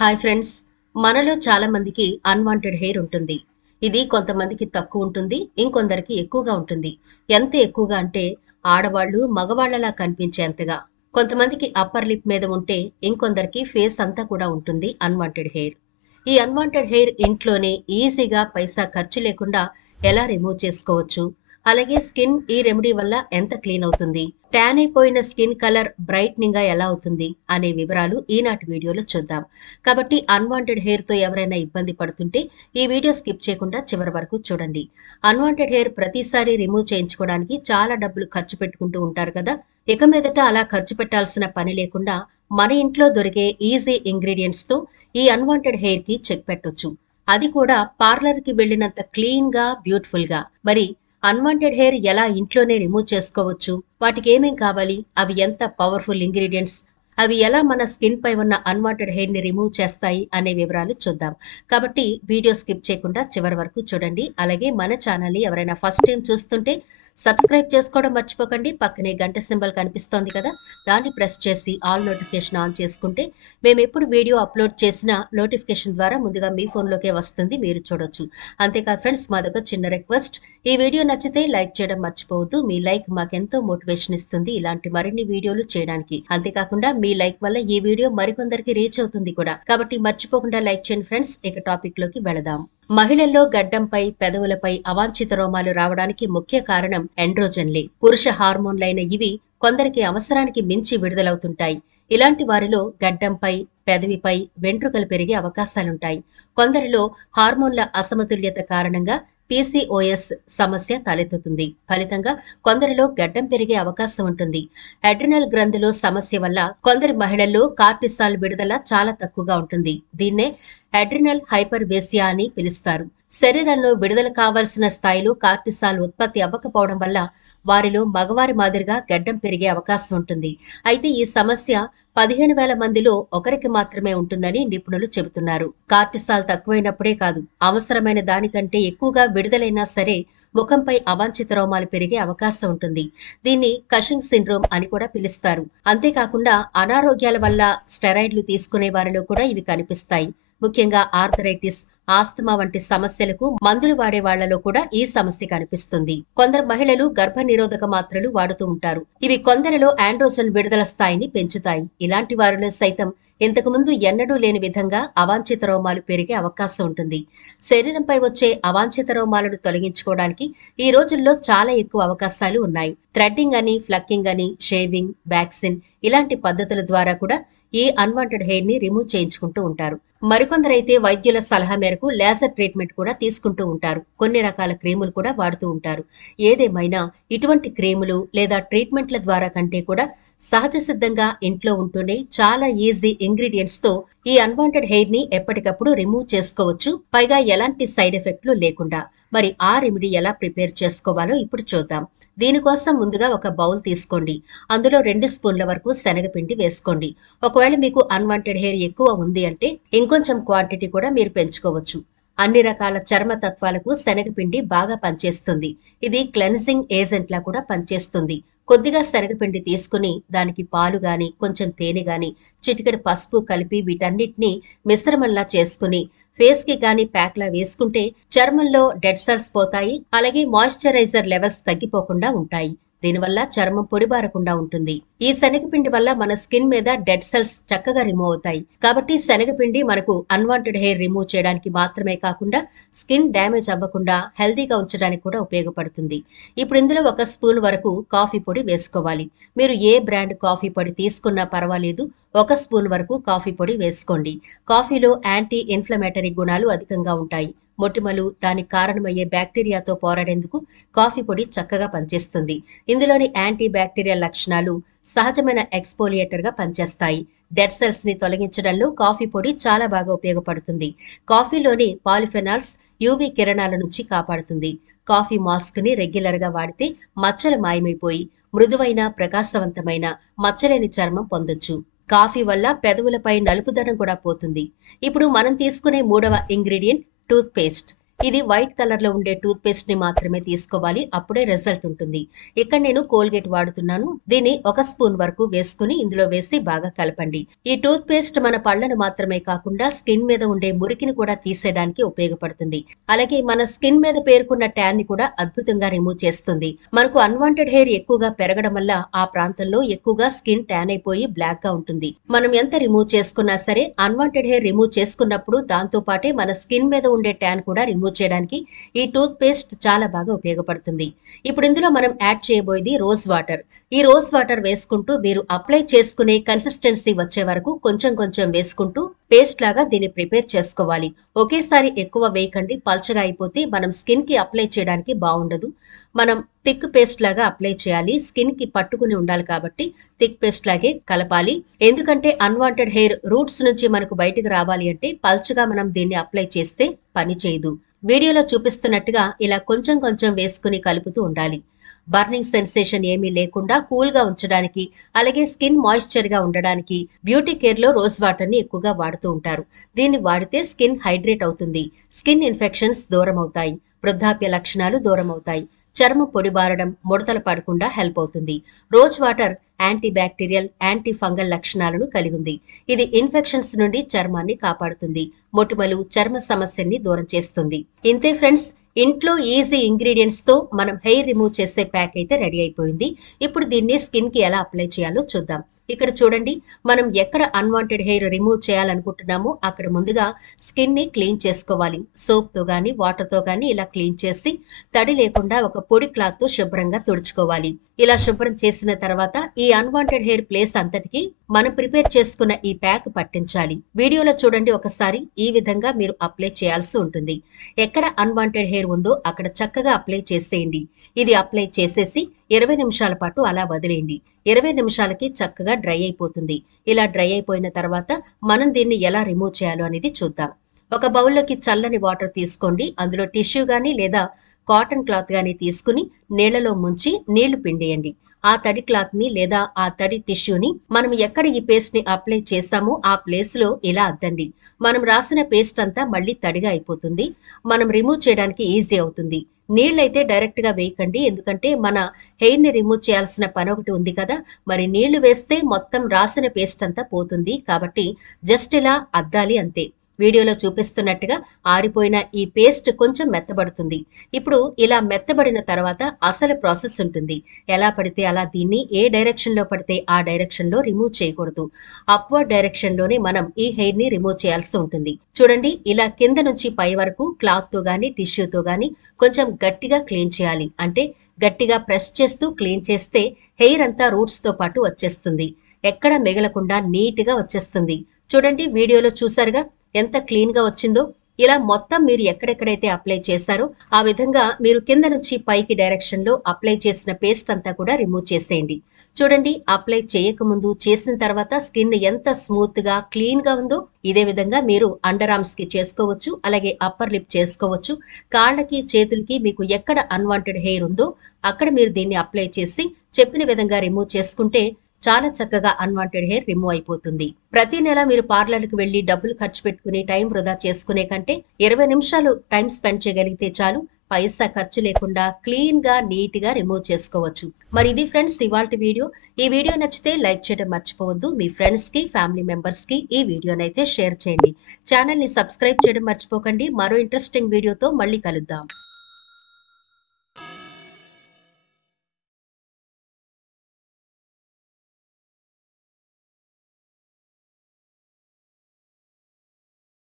Hi friends, మనలో చాలా మందికి అన్వాంటెడ్ హెయిర్ ఉంటుంది. ఇది కొంతమందికి తక్కువ ఉంటుంది, ఇంకొందరికి ఎక్కువగా ఉంటుంది. ఎంత ఎక్కువగా అంటే ఆడవాళ్ళు మగవాళ్ళలా కనిపించేంతగా. కొంతమందికి అప్పర్ లిప్ మీద ఉంటే ఇంకొందరికి ఫేస్ అంతా కూడా ఉంటుంది అన్వాంటెడ్ హెయిర్. ఈ అన్వాంటెడ్ హెయిర్ ఇంట్లోనే ఈజీగా పైసా ఖర్చు లేకుండా ఎలా రిమూవ్ చేసుకోవచ్చు, అలాగే స్కిన్ ఈ రెమెడీ వల్ల ఎంత క్లీన్ అవుతుంది, ట్యాన్ అయిపోయిన స్కిన్ కలర్ బ్రైట్నింగ్ గా ఎలా అవుతుంది అనే వివరాలు ఈనాటి వీడియోలో చూద్దాం. కాబట్టి అన్వాంటెడ్ హెయిర్ తో ఎవరైనా ఇబ్బంది పడుతుంటే ఈ వీడియో స్కిప్ చేయకుండా చివరి వరకు చూడండి. అన్వాంటెడ్ హెయిర్ ప్రతిసారి రిమూవ్ చేయించుకోవడానికి చాలా డబ్బులు ఖర్చు పెట్టుకుంటూ ఉంటారు కదా. ఇక మీదట అలా ఖర్చు పెట్టాల్సిన పని లేకుండా మన ఇంట్లో దొరికే ఈజీ ఇంగ్రీడియంట్స్ తో ఈ అన్వాంటెడ్ హెయిర్ కి చెక్ పెట్టొచ్చు. అది కూడా పార్లర్ కి వెళ్ళినంత క్లీన్ గా, బ్యూటిఫుల్ గా. మరి అన్వాంటెడ్ హెయిర్ ఎలా ఇంట్లోనే రిమూవ్ చేసుకోవచ్చు, వాటికి ఏమేం కావాలి, అవి ఎంత పవర్ఫుల్ ఇంగ్రీడియంట్స్, అవి ఎలా మన స్కిన్ పై ఉన్న అన్వాంటెడ్ హెయిర్ ని రిమూవ్ చేస్తాయి అనే వివరాలు చూద్దాం. కాబట్టి వీడియో స్కిప్ చేయకుండా చివరి వరకు చూడండి. అలాగే మన ఛానల్ ని ఎవరైనా ఫస్ట్ టైం చూస్తుంటే సబ్స్క్రైబ్ చేసుకోవడం మర్చిపోకండి. పక్కనే గంట సింబల్ కనిపిస్తోంది కదా, దాన్ని ప్రెస్ చేసి ఆల్ నోటిఫికేషన్ ఆన్ చేసుకుంటే మేము ఎప్పుడు వీడియో అప్లోడ్ చేసినా నోటిఫికేషన్ ద్వారా ముందుగా మీ ఫోన్లోకే వస్తుంది, మీరు చూడొచ్చు. అంతేకాదు ఫ్రెండ్స్, మాదొక చిన్న రిక్వెస్ట్, ఈ వీడియో నచ్చితే లైక్ చేయడం మర్చిపోవద్దు. మీ లైక్ మాకెంతో మోటివేషన్ ఇస్తుంది ఇలాంటి మరిన్ని వీడియోలు చేయడానికి. అంతేకాకుండా మీ లైక్ వల్ల ఈ వీడియో మరికొందరికి రీచ్ అవుతుంది కూడా. కాబట్టి మర్చిపోకుండా లైక్ చేయండి ఫ్రెండ్స్. ఇక టాపిక్ లోకి వెళదాం. మహిళల్లో గడ్డంపై, పెదవులపై అవాంఛిత రోమాలు రావడానికి ముఖ్య కారణం ఎండ్రోజన్లే. పురుష హార్మోన్లైన ఇవి కొందరికి అవసరానికి మించి విడుదలవుతుంటాయి. ఇలాంటి వారిలో గడ్డంపై, పెదవిపై వెంట్రుకలు పెరిగే అవకాశాలుంటాయి. కొందరిలో హార్మోన్ల అసమతుల్యత కారణంగా పీసీఓఎస్ సమస్య తలెత్తుతుంది. ఫలితంగా కొందరిలో గడ్డం పెరిగే అవకాశం ఉంటుంది. అడ్రినల్ గ్రంథిలో సమస్య వల్ల కొందరి మహిళల్లో కార్టిసాల్ విడుదల చాలా తక్కువగా ఉంటుంది. దీన్నే అడ్రినల్ హైపర్వేసియా అని పిలుస్తారు. శరీరంలో విడుదల కావలసిన స్థాయిలో కార్టిసాల్ ఉత్పత్తి అవ్వకపోవడం వల్ల వారిలో మగవారి మాదిరిగా గడ్డం పెరిగే అవకాశం ఉంటుంది. అయితే ఈ సమస్య 15,000 మందిలో ఒకరికి మాత్రమే ఉంటుందని నిపుణులు చెబుతున్నారు. కార్టిసాల్ తక్కువైనప్పుడే కాదు, అవసరమైన దానికంటే ఎక్కువగా విడుదలైనా సరే ముఖంపై అవాంఛిత రోమాలు పెరిగే అవకాశం ఉంటుంది. దీన్ని కషింగ్ సిండ్రోమ్ అని కూడా పిలుస్తారు. అంతేకాకుండా అనారోగ్యాల వల్ల స్టెరాయిడ్లు తీసుకునే వారిలో కూడా ఇవి కనిపిస్తాయి. ముఖ్యంగా ఆర్థరైటిస్, ఆస్తమా వంటి సమస్యలకు మందులు వాడే వాళ్లలో కూడా ఈ సమస్య కనిపిస్తుంది. కొందరు మహిళలు గర్భ నిరోధక మాత్రలు వాడుతూ ఉంటారు. ఇవి కొందరిలో ఆండ్రోజన్ విడుదల స్థాయిని పెంచుతాయి. ఇలాంటి వారిలో సైతం ఇంతకుముందు ఎన్నడూ లేని విధంగా అవాంఛిత రోమాలు పెరిగే అవకాశం ఉంటుంది. శరీరంపై వచ్చే అవాంఛిత రోమాలను తొలగించుకోవడానికి ఈ రోజుల్లో చాలా ఎక్కువ అవకాశాలు ఉన్నాయి. థ్రెడ్డింగ్ అని, ఫ్లక్కింగ్ అని, షేవింగ్, వ్యాక్సిన్ ఇలాంటి పద్ధతుల ద్వారా కూడా ఈ అన్వాంటెడ్ హెయిర్ ని రిమూవ్ చేయించుకుంటూ ఉంటారు. మరికొందరైతే వైద్యుల సలహా మేరకు లేజర్ ట్రీట్మెంట్ కూడా తీసుకుంటూ ఉంటారు. కొన్ని రకాల క్రీములు కూడా వాడుతూ ఉంటారు. ఏదేమైనా ఇటువంటి క్రీములు లేదా ట్రీట్మెంట్ల ద్వారా కంటే కూడా సహజ సిద్ధంగా ఇంట్లో ఉంటూనే చాలా ఈజీ ఇంగ్రీడియంట్స్ తో ఈ అన్వాంటెడ్ హెయిర్ ని ఎప్పటికప్పుడు రిమూవ్ చేసుకోవచ్చు, పైగా ఎలాంటి సైడ్ ఎఫెక్ట్లు లేకుండా. మరి ఆ రెమెడీ ఎలా ప్రిపేర్ చేసుకోవాలో ఇప్పుడు చూద్దాం. దీనికోసం ముందుగా ఒక బౌల్ తీసుకోండి. అందులో 2 స్పూన్ల వరకు శనగపిండి వేసుకోండి. ఒకవేళ మీకు అన్వాంటెడ్ హెయిర్ ఎక్కువ ఉంది అంటే ఇంకొంచెం క్వాంటిటీ కూడా మీరు పెంచుకోవచ్చు. అన్ని రకాల చర్మ తత్వాలకు శనగపిండి బాగా పనిచేస్తుంది. ఇది క్లెన్సింగ్ ఏజెంట్ లా కూడా పనిచేస్తుంది. కొద్దిగా శనగపిండి తీసుకుని దానికి పాలు గాని, కొంచెం తేనె గాని, చిటికెడు పసుపు కలిపి వీటన్నిటిని మిశ్రమంలా చేసుకుని ఫేస్ కి గాని ప్యాక్ లా వేసుకుంటే చర్మంలో డెడ్ సెల్స్ పోతాయి. అలాగే మాయిశ్చరైజర్ లెవెల్స్ తగ్గిపోకుండా ఉంటాయి. దీనివల్ల చర్మం పొడిబారకుండా ఉంటుంది. ఈ శనగపిండి వల్ల మన స్కిన్ మీద డెడ్ సెల్స్ చక్కగా రిమూవ్ అవుతాయి. కాబట్టి శనగపిండి మనకు అన్వాంటెడ్ హెయిర్ రిమూవ్ చేయడానికి మాత్రమే కాకుండా స్కిన్ డ్యామేజ్ అవ్వకుండా హెల్దీగా ఉంచడానికి కూడా ఉపయోగపడుతుంది. ఇప్పుడు ఇందులో 1 స్పూన్ వరకు కాఫీ పొడి వేసుకోవాలి. మీరు ఏ బ్రాండ్ కాఫీ పొడి తీసుకున్నా పర్వాలేదు, 1 స్పూన్ వరకు కాఫీ పొడి వేసుకోండి. కాఫీలో యాంటీ ఇన్ఫ్లమేటరీ గుణాలు అధికంగా ఉంటాయి. మొటిమలు, దానికి కారణమయ్యే బ్యాక్టీరియాతో పోరాడేందుకు కాఫీ పొడి చక్కగా పనిచేస్తుంది. ఇందులోని యాంటీ బ్యాక్టీరియల్ లక్షణాలు సహజమైన ఎక్స్పోలియేటర్ గా పనిచేస్తాయి. డెడ్ సెల్స్ ని తొలగించడంలో కాఫీ పొడి చాలా బాగా ఉపయోగపడుతుంది. కాఫీలోని పాలిఫెనాల్స్ యూవీ కిరణాల నుంచి కాపాడుతుంది. కాఫీ మాస్క్ ని రెగ్యులర్ గా వాడితే మచ్చలు మాయమైపోయి మృదువైన, ప్రకాశవంతమైన, మచ్చలేని చర్మం పొందొచ్చు. కాఫీ వల్ల పెదవులపై నలుపుదనం కూడా పోతుంది. ఇప్పుడు మనం తీసుకునే 3వ ఇంగ్రీడియంట్ టూత్ పేస్ట్. ఇది వైట్ కలర్ లో ఉండే టూత్ పేస్ట్ ని మాత్రమే తీసుకోవాలి, అప్పుడే రిజల్ట్ ఉంటుంది. ఇక్కడ నేను కోల్గేట్ వాడుతున్నాను. దీన్ని 1 స్పూన్ వరకు వేసుకుని ఇందులో వేసి బాగా కలపండి. ఈ టూత్ పేస్ట్ మన పళ్లను మాత్రమే కాకుండా స్కిన్ మీద ఉండే మురికిని కూడా తీసేయడానికి ఉపయోగపడుతుంది. అలాగే మన స్కిన్ మీద పేరుకున్న ట్యాన్ ని కూడా అద్భుతంగా రిమూవ్ చేస్తుంది. మనకు అన్వాంటెడ్ హెయిర్ ఎక్కువగా పెరగడం వల్ల ఆ ప్రాంతంలో ఎక్కువగా స్కిన్ ట్యాన్ అయిపోయి బ్లాక్ గా ఉంటుంది. మనం ఎంత రిమూవ్ చేసుకున్నా సరే అన్వాంటెడ్ హెయిర్ రిమూవ్ చేసుకున్నప్పుడు దాంతో పాటే మన స్కిన్ మీద ఉండే ట్యాన్ కూడా రిమూవ్ చేయడానికి ఈ టూత్ పేస్ట్ చాలా బాగా ఉపయోగపడుతుంది. ఇప్పుడు ఇందులో మనం యాడ్ చేయబోయేది రోజ్ వాటర్. ఈ రోజ్ వాటర్ వేసుకుంటూ మీరు అప్లై చేసుకునే కన్సిస్టెన్సీ వచ్చే వరకు కొంచెం కొంచెం వేసుకుంటూ పేస్ట్ లాగా దీన్ని ప్రిపేర్ చేసుకోవాలి. ఒకేసారి ఎక్కువ వేయకండి, పల్చగా అయిపోతే మనం స్కిన్ కి అప్లై చేయడానికి బాగుండదు. మనం థిక్ పేస్ట్ లాగా అప్లై చేయాలి. స్కిన్ కి పట్టుకుని ఉండాలి కాబట్టి థిక్ పేస్ట్ లాగే కలపాలి. ఎందుకంటే అన్వాంటెడ్ హెయిర్ రూట్స్ నుంచి మనకు బయటకు రావాలి అంటే పల్చగా మనం దీన్ని అప్లై చేస్తే పని చేయదు. వీడియోలో చూపిస్తున్నట్టుగా ఇలా కొంచెం కొంచెం వేసుకుని కలుపుతూ ఉండాలి. బర్నింగ్ సెన్సేషన్ ఏమీ లేకుండా కూల్ గా ఉంచడానికి, అలాగే స్కిన్ మాయిశ్చర్ గా ఉండడానికి బ్యూటీ కేర్ లో రోజ్ వాటర్ ని ఎక్కువగా వాడుతూ ఉంటారు. దీన్ని వాడితే స్కిన్ హైడ్రేట్ అవుతుంది, స్కిన్ ఇన్ఫెక్షన్స్ దూరం అవుతాయి, వృద్ధాప్య లక్షణాలు దూరం అవుతాయి, చర్మం పొడిబారడం, ముడతలు పడకుండా హెల్ప్ అవుతుంది. Rose water anti bacterial, anti fungal లక్షణాలను కలిగి ఉంది. ఇది ఇన్ఫెక్షన్స్ నుండి చర్మాన్ని కాపాడుతుంది, మొటిమలు, చర్మ సమస్యల్ని దూరం చేస్తుంది. ఇంతే ఫ్రెండ్స్, ఇంట్లో ఈజీ ఇంగ్రీడియంట్స్ తో మనం హెయిర్ రిమూవ్ చేసే ప్యాక్ అయితే రెడీ అయిపోయింది. ఇప్పుడు దీన్ని స్కిన్ కి ఎలా అప్లై చేయాలో చూద్దాం. ఇక్కడ చూడండి, మనం ఎక్కడ అన్వాంటెడ్ హెయిర్ రిమూవ్ చేయాలనుకుంటున్నామో అక్కడ ముందుగా స్కిన్ ని క్లీన్ చేసుకోవాలి. సోప్ తో గానీ వాటర్ తో గానీ ఇలా క్లీన్ చేసి తడి లేకుండా ఒక పొడి క్లాత్ తో శుభ్రంగా తుడుచుకోవాలి. ఇలా శుభ్రం చేసిన తర్వాత ఈ అన్వాంటెడ్ హెయిర్ ప్లేస్ అంతటికి మనం ప్రిపేర్ చేసుకున్న ఈ ప్యాక్ పట్టించాలి. వీడియోలో చూడండి ఒకసారి, ఈ విధంగా మీరు అప్లై చేయాల్సి ఉంటుంది. ఎక్కడ అన్వాంటెడ్ హెయిర్ ఉందో అక్కడ చక్కగా అప్లై చేసేయండి. ఇది అప్లై చేసేసి 20 నిమిషాల పాటు అలా వదిలేయండి. 20 నిమిషాలకి చక్కగా డ్రై అయిపోతుంది. ఇలా డ్రై అయిపోయిన తర్వాత మనం దీన్ని ఎలా రిమూవ్ చేయాలో అనేది చూద్దాం. ఒక బౌల్లోకి చల్లని వాటర్ తీసుకోండి. అందులో టిష్యూ గానీ లేదా కాటన్ క్లాత్ గానీ తీసుకుని నీళ్లలో ముంచి నీళ్లు పిండేయండి. ఆ తడి క్లాత్ ని లేదా ఆ తడి టిష్యూని మనం ఎక్కడ ఈ పేస్ట్ ని అప్లై చేసామో ఆ ప్లేస్ లో ఇలా అద్దండి. మనం రాసిన పేస్ట్ అంతా మళ్ళీ తడిగా అయిపోతుంది. మనం రిమూవ్ చేయడానికి ఈజీ అవుతుంది. నీళ్ళైతే డైరెక్ట్ గా వేయకండి, ఎందుకంటే మన హెయిర్ ని రిమూవ్ చేయాల్సిన పని ఒకటి ఉంది కదా. మరి నీళ్లు వేస్తే మొత్తం రాసిన పేస్ట్ అంతా పోతుంది. కాబట్టి జస్ట్ ఇలా అద్దాలి అంతే. వీడియోలో చూపిస్తున్నట్టుగా ఆరిపోయిన ఈ పేస్ట్ కొంచెం మెత్తబడుతుంది. ఇప్పుడు ఇలా మెత్తబడిన తర్వాత అసలు ప్రాసెస్ ఉంటుంది. ఎలా పడితే అలా దీన్ని ఏ డైరెక్షన్ లో పడితే ఆ డైరెక్షన్ లో రిమూవ్ చేయకూడదు. అప్వర్డ్ డైరెక్షన్ లోనే మనం ఈ హెయిర్ ని రిమూవ్ చేయాల్సి ఉంటుంది. చూడండి, ఇలా కింద నుంచి పై వరకు క్లాత్ తో గానీ టిష్యూతో గానీ కొంచెం గట్టిగా క్లీన్ చేయాలి. అంటే గట్టిగా ప్రెస్ చేస్తూ క్లీన్ చేస్తే హెయిర్ అంతా రూట్స్ తో పాటు వచ్చేస్తుంది. ఎక్కడ మిగలకుండా నీట్ గా వచ్చేస్తుంది. చూడండి, వీడియోలో చూసారుగా ఎంత క్లీన్ గా వచ్చిందో. ఇలా మొత్తం మీరు ఎక్కడెక్కడైతే అప్లై చేశారో ఆ విధంగా మీరు కింద నుంచి పైకి డైరెక్షన్ లో అప్లై చేసిన పేస్ట్ అంతా కూడా రిమూవ్ చేసేయండి. చూడండి, అప్లై చేయకముందు చేసిన తర్వాత స్కిన్ ఎంత స్మూత్ గా క్లీన్ గా ఉందో. ఇదే విధంగా మీరు అండర్ ఆర్మ్స్ కి చేసుకోవచ్చు, అలాగే అప్పర్ లిప్ చేసుకోవచ్చు. కాళ్ళకి, చేతులకి మీకు ఎక్కడ అన్వాంటెడ్ హెయిర్ ఉందో అక్కడ మీరు దీన్ని అప్లై చేసి చెప్పిన విధంగా రిమూవ్ చేసుకుంటే చాలా చక్కగా అన్వాంటెడ్ హెయిర్ రిమూవ్ అయిపోతుంది. ప్రతి నెల మీరు పార్లర్కి వెళ్లి డబ్బులు ఖర్చు పెట్టుకుని టైం వృధా చేసుకునే కంటే 20 నిమిషాలు టైం స్పెండ్ చేయగలిగితే చాలు. పైసా ఖర్చు లేకుండా క్లీన్ గా నీట్ గా రిమూవ్ చేసుకోవచ్చు. మరి ఇది ఫ్రెండ్స్ ఇవాల్టి వీడియో. ఈ వీడియో నచ్చితే లైక్ చేయడం మర్చిపోవద్దు. మీ ఫ్రెండ్స్ కి, ఫ్యామిలీ మెంబర్స్ కి ఈ వీడియోనైతే షేర్ చేయండి. ఛానల్ ని సబ్స్క్రైబ్ చేయడం మర్చిపోకండి. మరో ఇంట్రెస్టింగ్ వీడియోతో మళ్ళీ కలుద్దాం.